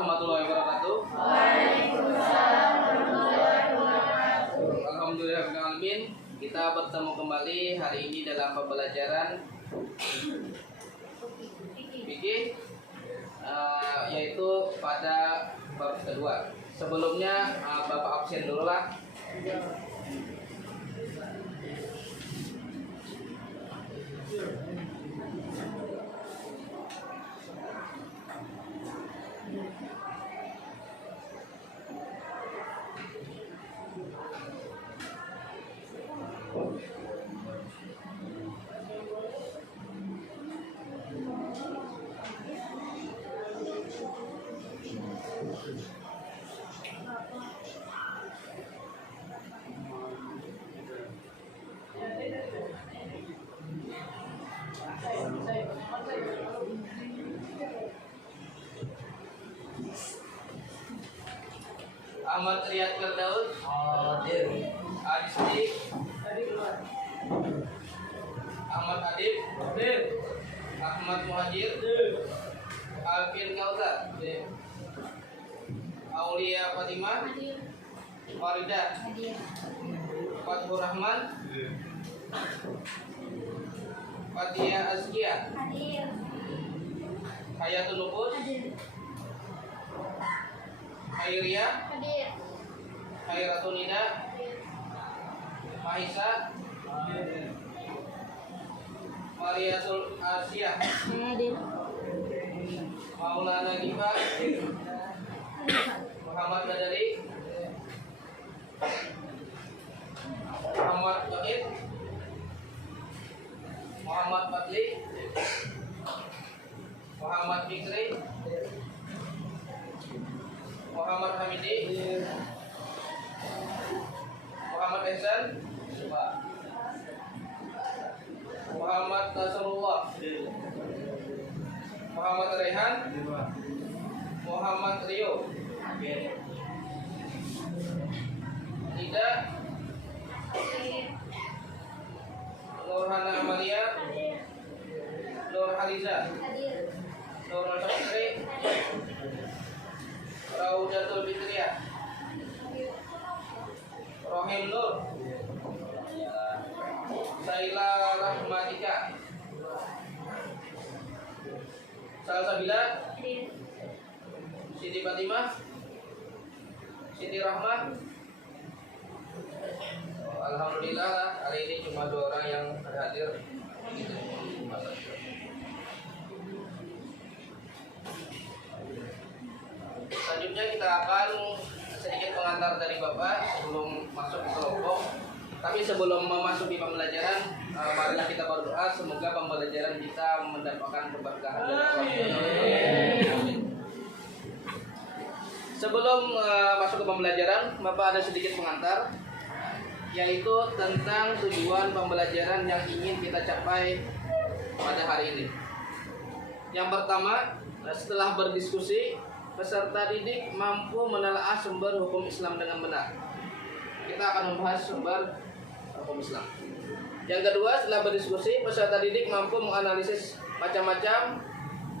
warahmatullahi wabarakatuh. Waalaikumsalam warahmatullahi wabarakatuh. Alhamdulillahirrahmanirrahim. Kita bertemu kembali hari ini dalam pembelajaran fikih, yaitu pada bab kedua. Sebelumnya Bapak absen dulu lah. Ahmad Riyad Firdaus, Adisti, Ahmad Adib, Ahmad Muhajir, Alvin Kautsar, Aulia Fatimah, Faridah, Fathur Rahman, Fatia Azkia, Hayatul Nufus, Khairia, Khairatul Nida, Mahisa, Mariatul Asia, Maulana Gifa, Muhammad Badari, Muhammad Wahid, Muhammad Fadli, Muhammad Fikri, Muhammad Hamidi, Muhammad Ihsan, Muhammad Nasrullah, Muhammad Rehan, Muhammad Rio, Ida, Nurhana Amalia, Nur Haliza, Nur Al-Fakri, Raudatul Fitriyah, Rohim Nur, Saila Rahmatika, Salsabila, Siti Fatimah, Siti Rahmah. Alhamdulillah hari ini cuma 2 orang yang hadir. Selanjutnya kita akan sedikit pengantar dari Bapak sebelum masuk ke kelompok. Tapi sebelum memasuki pembelajaran, marilah kita berdoa semoga pembelajaran kita mendapatkan keberkahan dari Allah. Sebelum masuk ke pembelajaran, Bapak ada sedikit pengantar, yaitu tentang tujuan pembelajaran yang ingin kita capai pada hari ini. Yang pertama, setelah berdiskusi, peserta didik mampu menelaah sumber hukum Islam dengan benar. Kita akan membahas sumber hukum Islam. Yang kedua, setelah berdiskusi, peserta didik mampu menganalisis macam-macam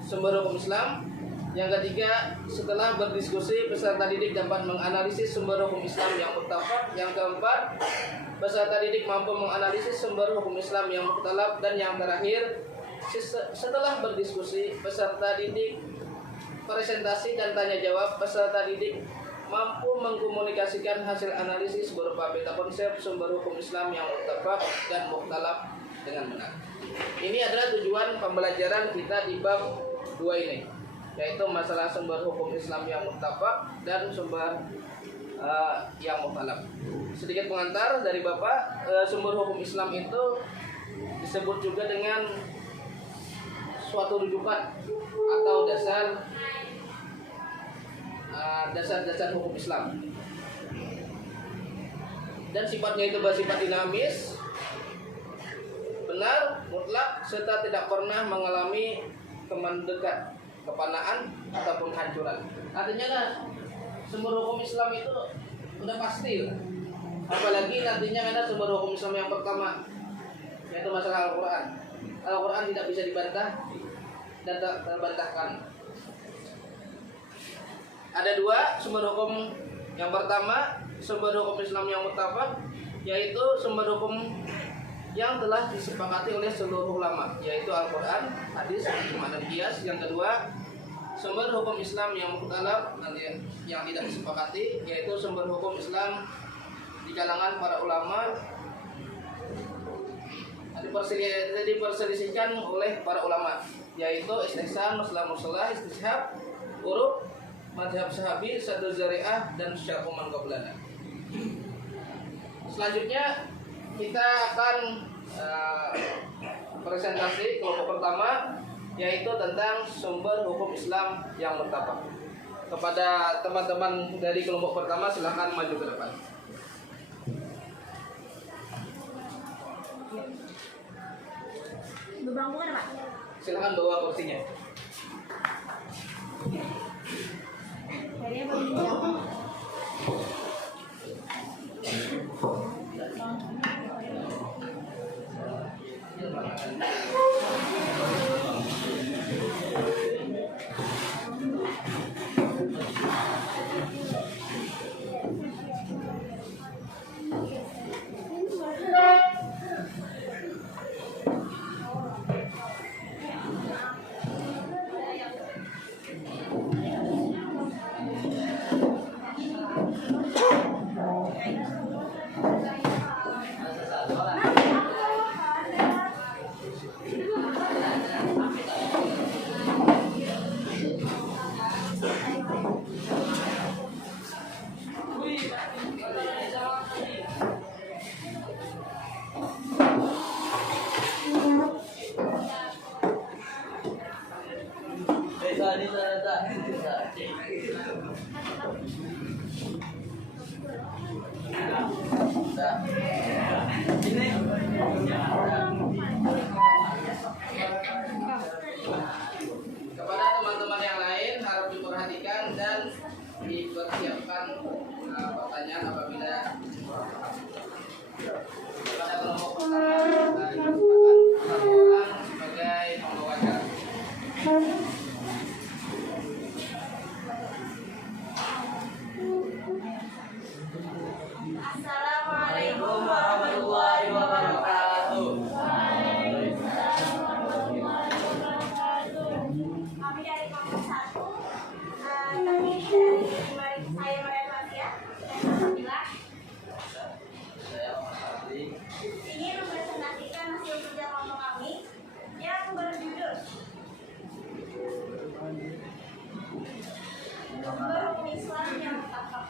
sumber hukum Islam. Yang ketiga, setelah berdiskusi, peserta didik dapat menganalisis sumber hukum Islam yang muttafaq. Yang keempat, peserta didik mampu menganalisis sumber hukum Islam yang mukhtalaf. Dan yang terakhir, setelah berdiskusi, peserta didik presentasi dan tanya jawab, peserta didik mampu mengkomunikasikan hasil analisis berupa peta konsep sumber hukum Islam yang muttafaq dan mukhtalaf dengan benar. Ini adalah tujuan pembelajaran kita di bab 2 ini, yaitu masalah sumber hukum Islam yang muttafaq dan sumber yang mukhtalaf. Sedikit pengantar dari Bapak, sumber hukum Islam itu disebut juga dengan suatu rujukan atau dasar hukum Islam, dan sifatnya itu bersifat dinamis, benar, mutlak, serta tidak pernah mengalami kemandekan, kepanaan ataupun kehancuran. Artinya kan sumber hukum Islam itu udah pasti, apalagi nantinya ada sumber hukum Islam yang pertama, yaitu masalah Al-Quran. Al-Quran tidak bisa dibantah dan tak terbantahkan. ada dua sumber hukum. Yang pertama, sumber hukum Islam yang mutlak, yaitu sumber hukum yang telah disepakati oleh seluruh ulama, yaitu Al-Quran, hadis, ijma dan qiyas. Yang kedua, sumber hukum Islam yang mutlak yang tidak disepakati, yaitu sumber hukum Islam di kalangan para ulama diperselisihkan oleh para ulama, yaitu istihsan, masalah musalah, istishab, uruf, madhab sahabi, sadul zari'ah, dan syakuman qablana. Selanjutnya kita akan presentasi kelompok pertama, yaitu tentang sumber hukum Islam yang mutlak. Kepada teman-teman dari kelompok pertama, silahkan maju ke depan. Silahkan bawa kursinya. Kepada teman-teman yang lain harap diperhatikan dan dipersiapkan pertanyaan apabila pada kelompok pertama kita dipersilakan satu orang sebagai pembawa acara. Assalamualaikum warahmatullahi wabarakatuh. Kami dari kelompok 1 terdiri dari saya Maria Fatia dan Nabila ingin mempresentasikan hasil kerja kelompok kami yang berjudul Sumber Hukum Islam yang Mutlak.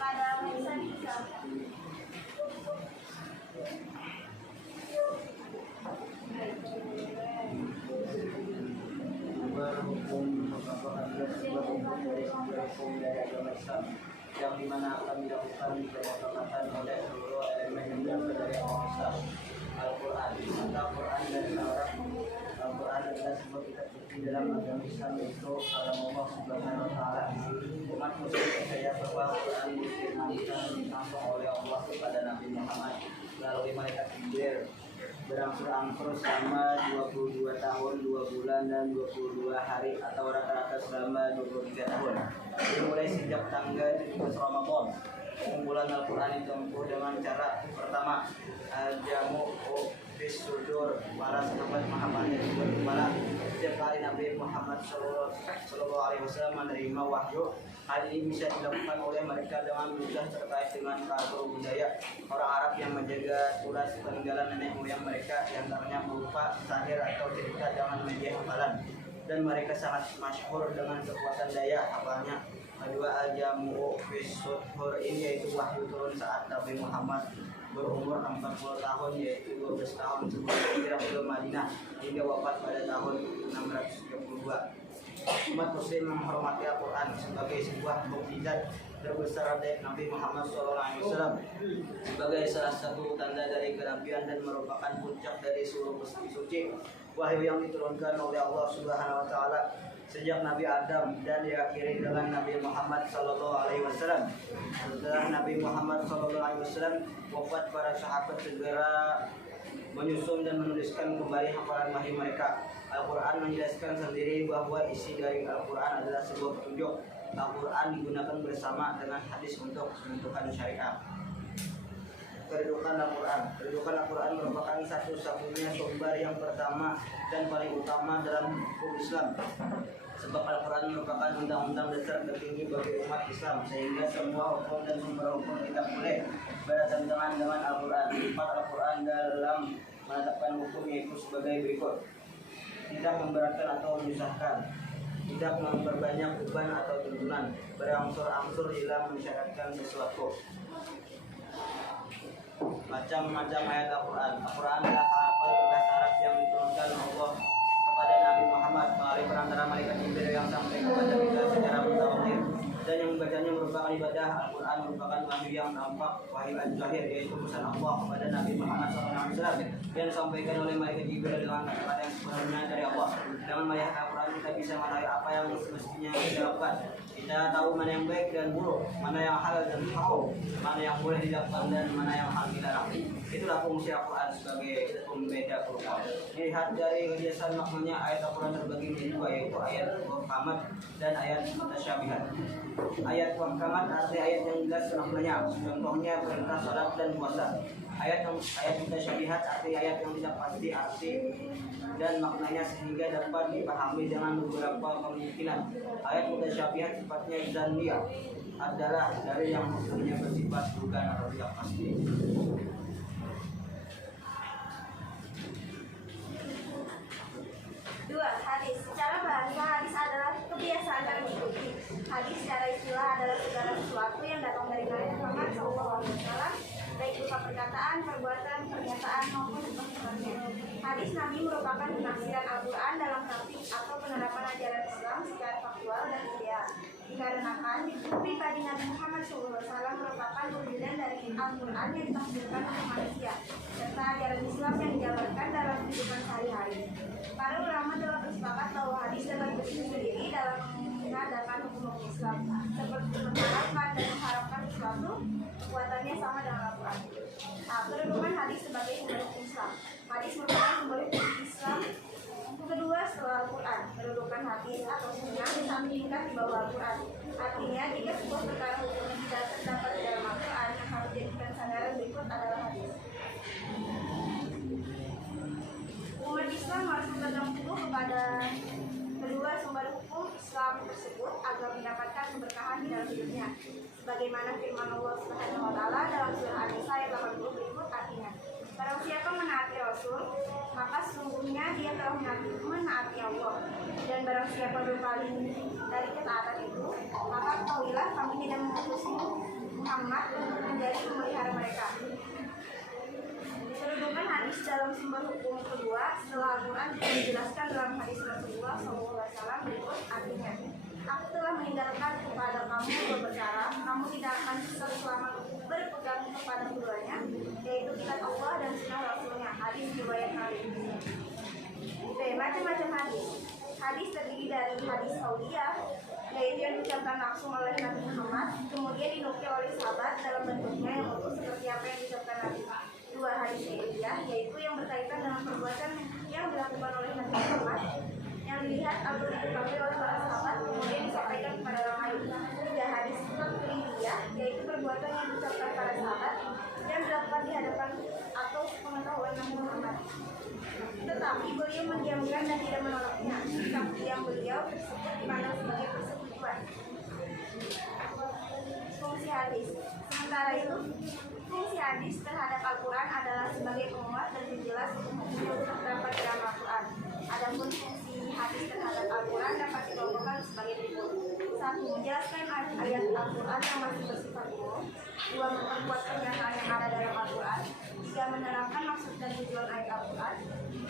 Pada bisa dijelaskan. Hukum merupakan sebuah hukum dari sumber hukum dari agama Islam yang dimana akan dilakukan kesepakatan oleh seluruh elemen yang berasal dari agama Islam. Al-Quran atau Quran dari Arab. Al-Quran adalah sebuah kitab suci dalam agama Islam, yaitu kalam Allah Subhanahu wa Ta'ala. Umat Muslim percaya bahwa Quran diturunkan langsung oleh Allah kepada Nabi Muhammad melalui malaikat Jibril, berangsur-angsur selama 22 tahun, 2 bulan dan 22 hari atau rata-rata selama 23 tahun. Dimulai sejak tanggal 17 Ramadan. Pengumpulan Al-Quran ditempuh dengan cara pertama, jamu sudur para sahabat Muhammad yang bergembala. Setiap kali Nabi Muhammad Sallallahu Alaihi Wasallam menerima wahyu, hal ini bisa dilakukan oleh mereka dengan mudah terkait dengan kultur budaya orang Arab yang menjaga turas peninggalan nenek moyang mereka, yang antaranya berupa syair atau cerita dengan media hafalan, dan mereka sangat masyhur dengan kekuatan daya hafalnya. Kedua, al-jamu fi sudur ini yaitu wahyu turun saat Nabi Muhammad berumur 40 tahun, yaitu 12 tahun sebelum hijrah ke Madinah hingga wafat pada tahun 632. Umat Muslim menghormati Al-Quran sebagai sebuah mukjizat terbesar dari Nabi Muhammad SAW, sebagai salah satu tanda dari kenabian dan merupakan puncak dari seluruh suci wahyu yang diturunkan oleh Allah Subhanahu wa Ta'ala sejak Nabi Adam dan diakhiri dengan Nabi Muhammad SAW. Setelah Nabi Muhammad SAW wafat, para sahabat segera menyusun dan menuliskan kembali hafalan wahyu mereka. Al-Quran menjelaskan sendiri bahwa isi dari Al-Quran adalah sebuah petunjuk. Al-Quran digunakan bersama dengan hadis untuk menentukan syariat. Kedudukan Al-Quran. Kedudukan Al-Quran merupakan satu-satunya sumber yang pertama dan paling utama dalam hukum Islam. Sebab Al-Quran merupakan undang-undang dasar tertinggi bagi umat Islam, sehingga semua hukum dan sumber hukum kita boleh bertentangan dengan Al-Quran. Sifat Al-Quran dalam menetapkan hukum yaitu sebagai berikut: tidak memberatkan atau menyusahkan, tidak memperbanyak beban atau tuntunan, berangsur-angsur dalam mensyaratkan sesuatu. Macam-macam ayat Al-Quran. Al-Quran adalah hafal berbahasa Arab yang diturunkan Allah kepada Nabi Muhammad melalui perantara malaikat Jibril yang sampai kepada kita secara mutawatir, dan yang membacanya merupakan ibadah. Al-Quran merupakan wahyu yang nampak, wahyu al-zahir, yaitu pesan Allah kepada Nabi Muhammad SAW yang disampaikan oleh malaikat Jibril dengan kata-kata yang sebenarnya dari Allah. Dengan melihat Al-Quran kita bisa mengetahui apa yang semestinya kita lakukan. Kita tahu mana yang baik dan buruk, mana yang halal dan haram, mana yang boleh dilakukan dan mana yang hal dilarang. Itulah fungsi Al-Quran sebagai pembeda Al-Quran. Dilihat dari kejelasan maknanya, ayat Al-Quran terbagi menjadi dua, yaitu ayat muhkamat dan ayat mutasyabihat. Ayat muhkamat artinya ayat yang jelas maknanya, contohnya perintah salat dan puasa. Ayat mutasyabihat artinya ayat yang tidak pasti arti dan maknanya sehingga dapat dipahami dengan beberapa kemungkinan. Ayat mutasyabihat sifatnya dzanniyah, adalah dari yang hukumnya bersifat dugaan atau tidak pasti. Dua, hadis. Secara bahasa, hadis adalah kebiasaan yang diikuti. Hadis secara istilah adalah segala sesuatu yang datang dari Nabi Muhammad SAW, baik berupa perkataan, perbuatan, pernyataan maupun perbuatannya. Hadis Nabi merupakan penafsiran Al-Quran dalam tafsir atau penerapan ajaran Islam secara faktual dan ideal. Dikarenakan hidup pribadi Nabi Muhammad SAW merupakan wujudnya dari Al-Quran yang ditafsirkan oleh manusia, serta ajaran Islam yang dijabarkan dalam kehidupan sehari-hari. Para ulama telah bersepakat bahwa hadis dapat berdiri sendiri dalam mengadakan hukum Islam, seperti mengharapkan dan mengharapkan sesuatu, kekuatannya sama dengan Al-Quran. Nah, kedudukan hadis sebagai sumber hukum Islam. Hadis merupakan sumber hukum Islam kedua setelah Al-Quran. Kedudukan hadis atau sunnah disampingkan di bawah Al-Quran. Artinya, jika sebuah perkara hukum tidak terdapat di dalam Al-Quran, yang harus dijadikan sandaran berikut adalah hadis. Umat Islam harus berpegang teguh kepada kedua sumber hukum Islam tersebut agar mendapatkan keberkahan di dalam hidupnya. Sebagaimana firman Allah Subhanahu wa taala dalam surah An-Nisa ayat 80 berikut, artinya: barang siapa menaati Rasul, maka sesungguhnya dia telah menaati Allah. Dan barang siapa berpaling dari ketaatan itu, maka ketahuilah kami tidak mengutusmu Muhammad untuk menjadi pemelihara mereka. Kedudukan hadis dalam sumber hukum kedua setelah Al-Quran dijelaskan dalam hadis Rasulullah SAW berikut, artinya: aku telah meninggalkan kepada kamu dua perkara, kamu tidak akan sesat selama berpegang kepada keduanya, yaitu kitab Allah dan sunnah Rasulnya. Hadis riwayat Hari. Macam-macam hadis. Hadis terdiri dari hadis Saudiyah, yaitu yang diucapkan langsung oleh Nabi Muhammad, kemudian dinukil oleh sahabat dalam bentuknya yang utuh seperti apa yang diucapkan Nabi. Dua, hadis Fi'liyah, yaitu yang berkaitan dengan perbuatan yang dilakukan oleh Nabi Muhammad, yang dilihat atau diketahui oleh para sahabat, kemudian disampaikan kepada orang lain. Tiga, hadis Fi'liyah, yaitu perbuatan yang diucapkan para sahabat dan dilakukan di hadapan atau pengetahuan Nabi Muhammad, tetapi beliau mendiamkan dan tidak menolaknya. Tapi yang beliau tersebut dipandang sebagai persekutuan. Fungsi hadis. Sementara itu, fungsi hadis terhadap Al-Quran adalah sebagai penguat dan menjelas yang terdapat dalam Al-Quran. Adapun fungsi hadis terhadap Al-Quran dapat dikelompokkan sebagai berikut: 1. Menjelaskan ayat Al-Quran yang masih bersifat umum. 2. Memperkuat pernyataan yang ada dalam Al-Quran. 3. Menerangkan maksud dan tujuan ayat Al-Quran.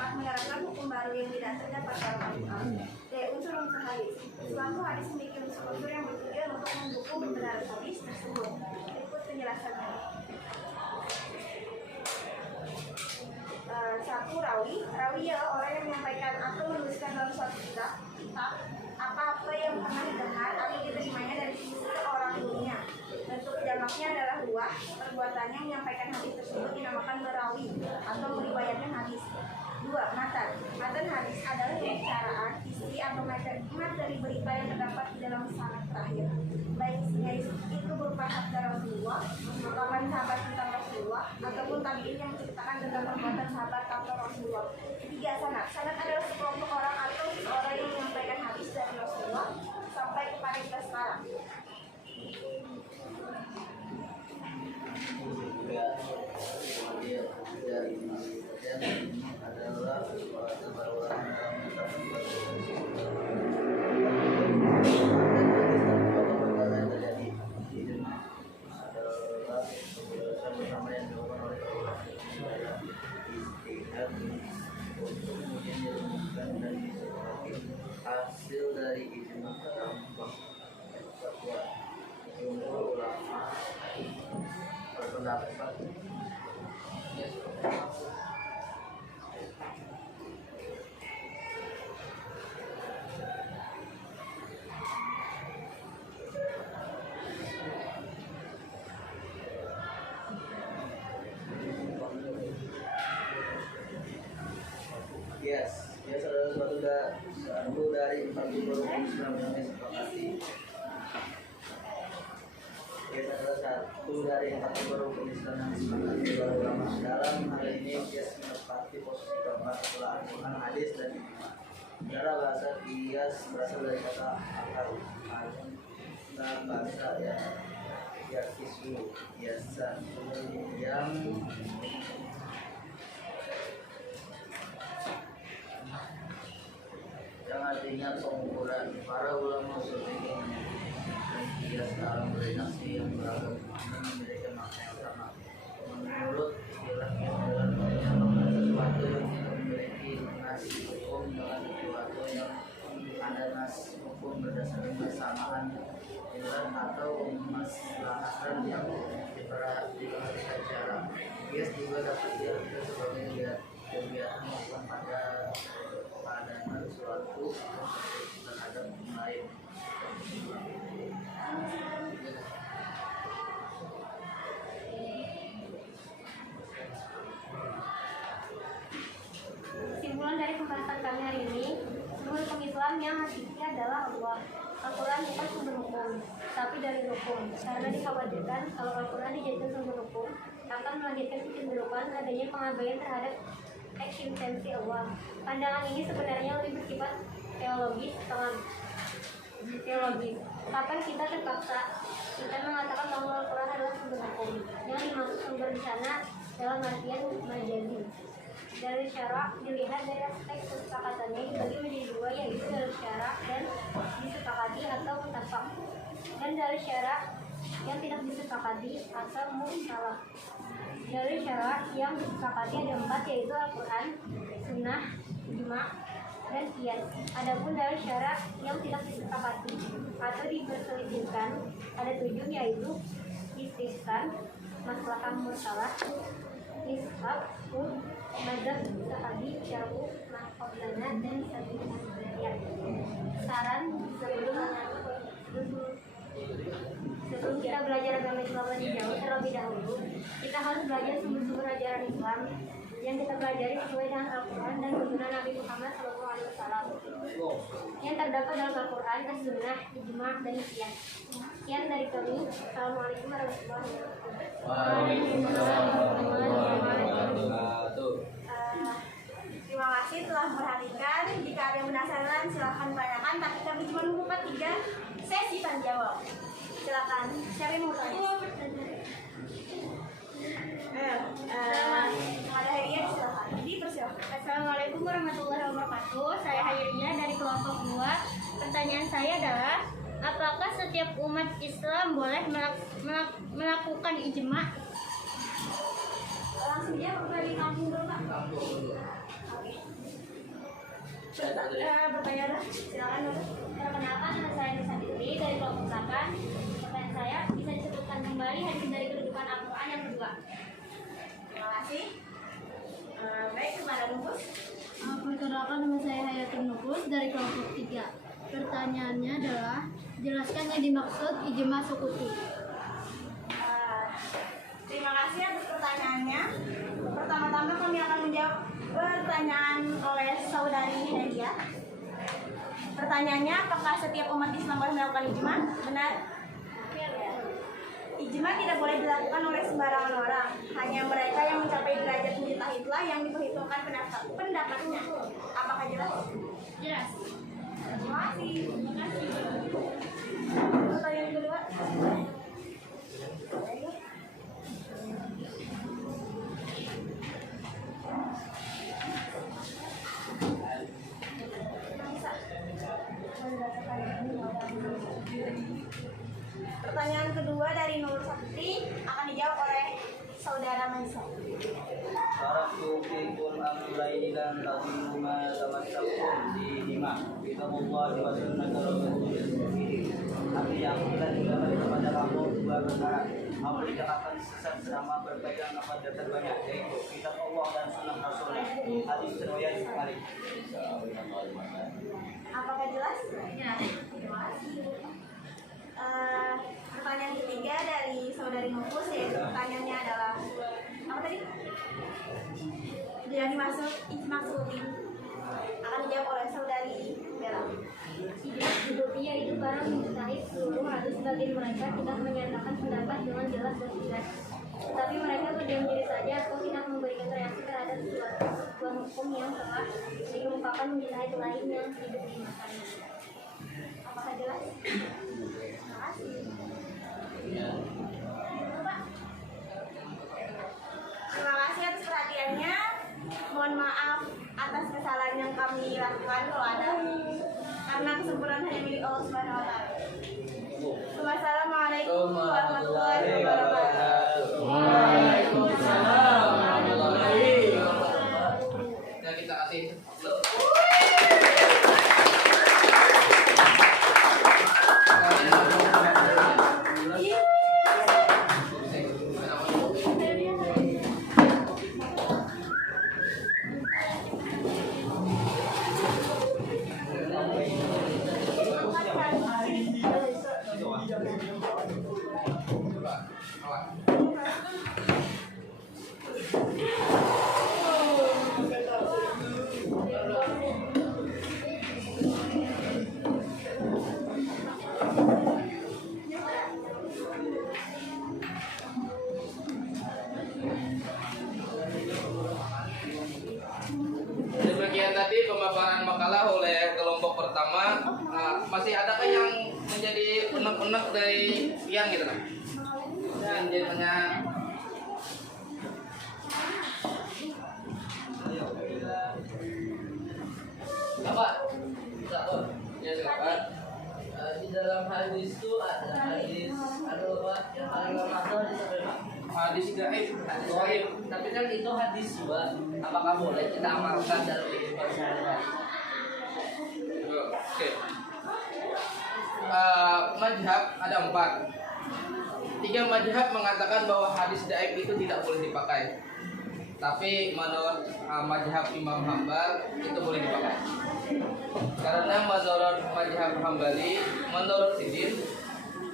4. Menerangkan hukum baru yang tidak terdapat dalam Al-Quran. D. Unsur-unsur hadis. Suatu hadis memiliki unsur-unsur yang bertujuan untuk mendukung kebenaran hadis tersebut. Berikut penjelasannya. 1. Rawi. Rawi ialah orang yang menyampaikan atau menuliskan dalam suatu kitab apa-apa yang pernah didengar atau diterimanya dari sisi orang dunia. Bentuk dan Penyebabnya adalah dua. Perbuatannya menyampaikan hadis tersebut dinamakan merawi atau meriwayatkan hadis. Dua, matan. Matan hadis adalah pembicaraan, isi atau materi berita yang terdapat di dalam sanad terakhir. Baik isinya itu berupa sabda Rasulullah, ungkapan sahabat tentang Rasulullah, ataupun tabi'in yang menceritakan tentang perbuatan sahabat atau Rasulullah. Tiga, sanad. Sanad adalah sekelompok orang atau seseorang yang menyampaikan hadis dari Rasulullah sampai kepada kita sekarang. Juga dia dari ini adalah suatu perbuatan hasil dari ijma dampak fatwa jumhur ulama berpendapat Yes, adalah satu dari 40 rukun Islam yang disepakati. Yes adalah satu dari 40 rukun Islam yang disepakati oleh ulama. Dalam hal ini, yes menempati posisi keempat setelah Al-Quran, hadis dan ijma. Cara bahasa kias berasal dari kata akar, dan bahasa ya kisu, biasa yang artinya pengukuran. Para ulama seperti kias dalam redaksi yang beragam memiliki makna yang sama. Menurut istilah kias adalah menyamakan sesuatu yang tidak memiliki nas hukum dengan sesuatu yang ada nas hukum berdasarkan persamaan istilah atau maslahatan yang diperhatikan secara. Kias juga dapat diartikan sebagai kegiatan melakukan pada suatu terhadap lain. Kesimpulan dari pembahasan kami hari ini, seluruh hukum Islam yang hakiki adalah Allah. Al-Quran bukan sumber hukum, tapi dari hukum. Karena dikhawatirkan kalau Al-Quran dijadikan sumber hukum, akan melahirkan kecenderungan adanya pengabaian terhadap eksistensi Allah. Pandangan ini sebenarnya lebih bersifat teologis. Kapan kita terpaksa kita mengatakan bahwa Al-Quran adalah sumber hukum. Yang dimaksud sumber di sana dalam artian majazi. Dari syarak dilihat dari aspek kesepakatannya dibagi menjadi dua, yaitu dari syarak dan disepakati atau mutafaq, dan dari syarak yang tidak disepakati atau musalah. Dari syarak yang disepakati ada 4, yaitu Al-Quran, Sunnah, Ijma, dan Qiyas. Adapun dari syarak yang tidak disepakati atau diperselisihkan ada 7, yaitu istihsan, maslahah mursalah, ishab, mazhab, sahabi, syar'u, mahqablana, dan sabiqiyah. Saran sebelum kita belajar agama Islam lebih jauh terlebih dahulu, kita harus belajar sumber-sumber ajaran Islam yang kita pelajari sesuai dengan Al-Quran dan tuntunan Nabi Muhammad SAW yang terdapat dalam Al-Quran, As-Sunnah, Ijma, dan Qiyas. Sekian dari kami. Assalamualaikum warahmatullahi wabarakatuh. Waalaikumsalam warahmatullahi wabarakatuh. Terima kasih telah memperhatikan. Jika ada yang penasaran silahkan tanyakan, tapi kami cuma membuka 3 sesi tanya jawab. Silakan, siapa yang mau tanya? Ada Hayriah, silakan. Jadi persilakan. Assalamualaikum warahmatullahi wabarakatuh. Saya Hayrinya dari kelompok 2. Pertanyaan saya adalah, apakah setiap umat Islam boleh melakukan ijma? Langsung dia berbagi kampung dulu, Pak. Oke. Bertanya, silakan dulu. Perkenalkan, nama saya Nisa Fitri dari kelompok 8. Pertanyaan saya, bisa disebutkan kembali hadis dari kedudukan Al-Quran yang kedua? Terima kasih. Baik, kepada Nufus. Perkenalkan, nama saya Hayatul Nufus dari kelompok 3. Pertanyaannya adalah, jelaskan yang dimaksud ijma sukuti. pertanyaannya. Pertama-tama kami akan menjawab pertanyaan oleh saudari Helia. Pertanyaannya, apakah setiap umat Islam boleh melakukan ijma? Benar? Ijma tidak boleh dilakukan oleh sembarangan orang. Hanya mereka yang mencapai derajat mujtahidlah yang diperhitungkan pendapatnya. Apakah jelas? Jelas. Terima kasih. Pertanyaan kedua. Pertanyaan kedua dari Nur Sakti akan dijawab oleh saudara Maisa. Taraktu fikum amrayn lan tadillu ma tamassaktum bihima kitabullahi wa sunnati rasulih. Artinya aku telah diberikan kepada kamu dua perkara. Kamu tidak akan sesat selama berpegang kepada terbanyak, yaitu kitab Allah dan sunnah Rasulnya. Hadis riwayat Bukhari. Apakah jelas? Ya. Pertanyaan ketiga dari saudari Mufus, yaitu pertanyaannya adalah apa tadi? Yang dimaksud ijma suti akan dijawab oleh saudari Bella. Ijma subuhiyah itu para mujtahid seluruh atau sebagian mereka tidak menyatakan pendapat dengan jelas dan tegas. Tetapi mereka berdiam diri saja atau tidak memberikan reaksi terhadap suatu ketentuan hukum yang telah dikemukakan mujtahid lain yang hidup di masanya. Apakah jelas? Terima kasih. Pak. Terima kasih atas perhatiannya. Mohon maaf atas kesalahan yang kami lakukan kalau ada, karena kesempurnaan hanya milik Allah Subhanahu wa taala. Wassalamualaikum warahmatullahi wabarakatuh. Waalaikumsalam warahmatullahi wabarakatuh. Dan kita kasih demikian tadi pemaparan makalah oleh kelompok pertama. Masih adakah yang menjadi unek-unek dari Pian gitu kan? Yang jadi tanya. Apa? Ya silakan. Di dalam hadis itu ada hadis apa yang paling lemah di sana. Hadis gaib, hadis gaib. Tapi kan itu hadis juga. Apakah boleh kita amalkan dalam kehidupan sehari-hari? Oke. Mazhab ada 4. 3 mazhab mengatakan bahwa hadis gaib itu tidak boleh dipakai. Tapi menurut mazhab Imam Hambal itu boleh dipakai. Karena menurut mazhab Hambali, menurut Sidin,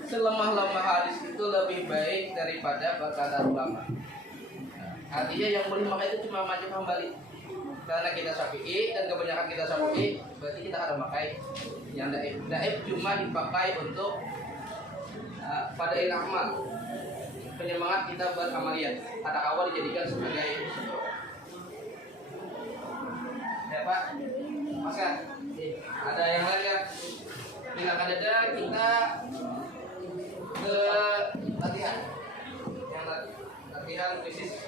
selemah-lemah hadis itu lebih baik daripada perkataan ulama. Artinya yang boleh memakai itu cuma mazhab Hambali. Karena kita Syafi'i dan kebanyakan kita Syafi'i, berarti kita harus memakai yang daib. Daib cuma dipakai untuk pada amal, penyemangat kita beramaliyah. Kata awal dijadikan sebagai ya Pak, Mas kan? Ada yang lain ya? Silakan aja kita ke latihan. Yang latihan krisis.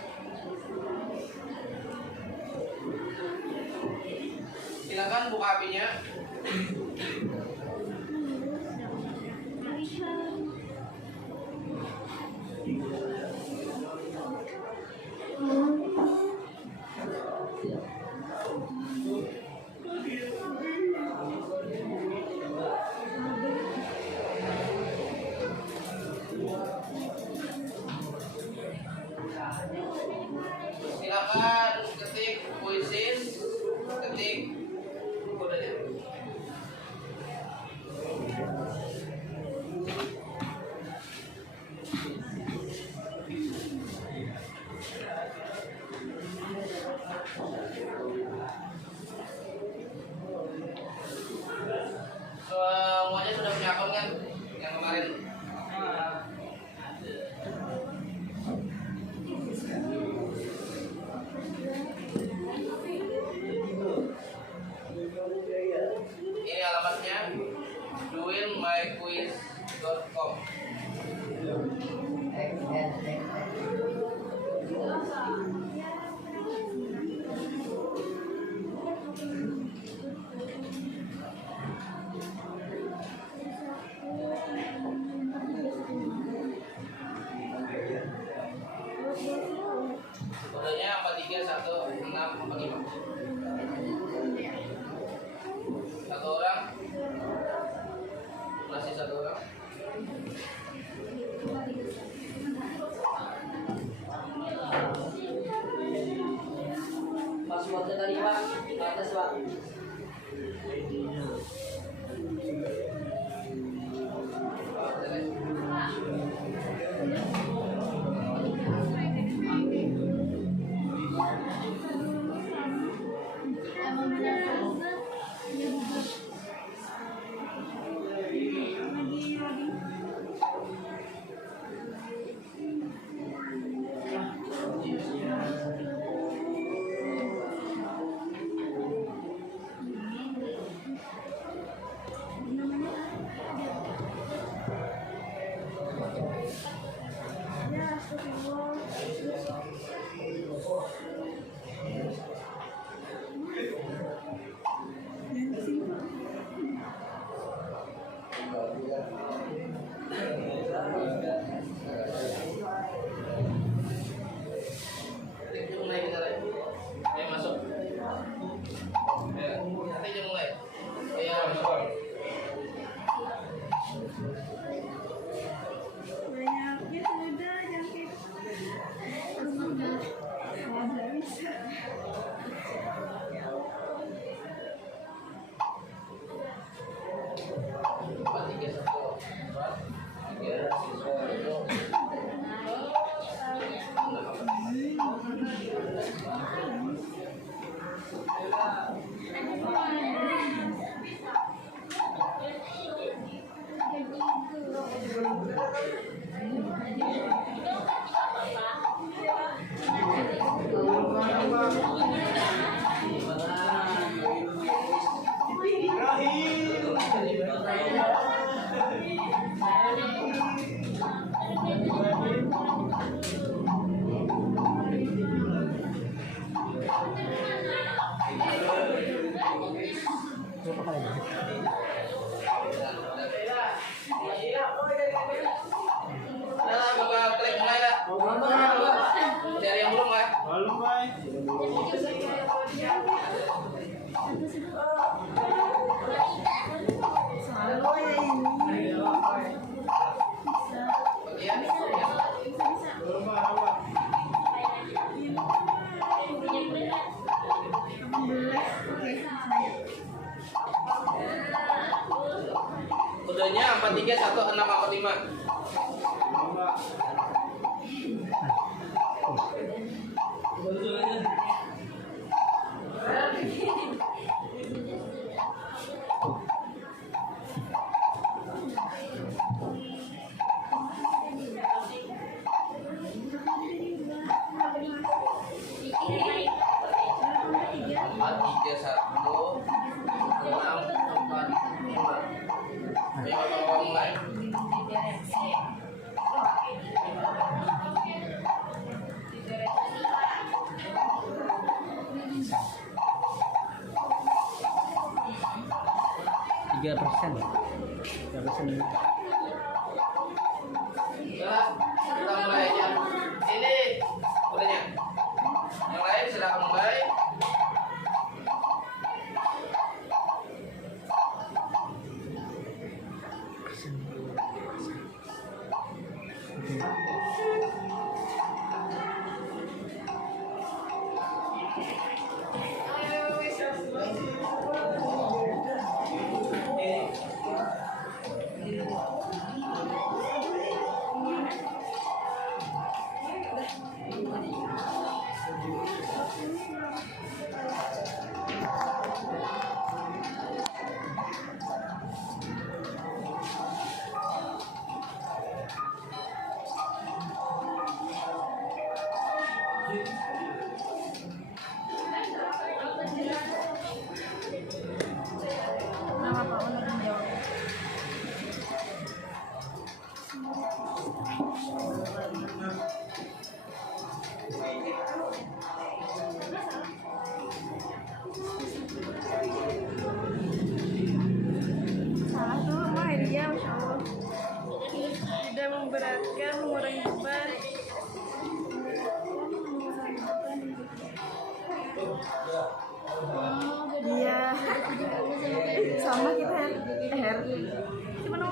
Silakan buka HP-nya. Silakan ketik puisis, ketik kodenya. Pak. Mulai kita lagi. Ayo masuk. Nanti dia mulai. Ayo masuk. Banyaknya sudah jangkit. Nggak bisa. Empat, tiga, satu. Empat, tiga, satu. Udah, buka klik mulai dah. Dari yang belum ya? Bagian. Kodenya 431645. Empat, tiga, satu, enam, empat, lima. Ayo bapak mulai. Tiga persen. Udah, kita mulai aja. Ini kodenya. Yang lain silakan mulai. Nama Pak untuk menjawab. Salah tuh mah dia, masya Allah. Tidak memberatkan, mengurangi beban. Iya. Sama kita Her. Gimana?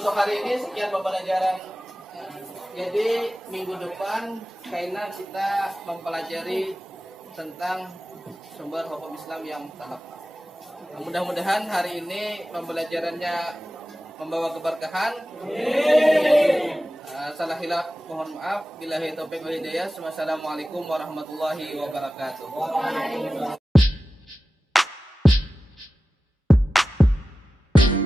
Untuk hari ini sekian pembelajaran. Jadi minggu depan kainan kita mempelajari tentang sumber hukum Islam yang talak. Mudah-mudahan hari ini pembelajarannya membawa keberkahan. Salah hilaf mohon maaf. Billahi taufiq wal hidayah. Wassalamualaikum warahmatullahi wabarakatuh.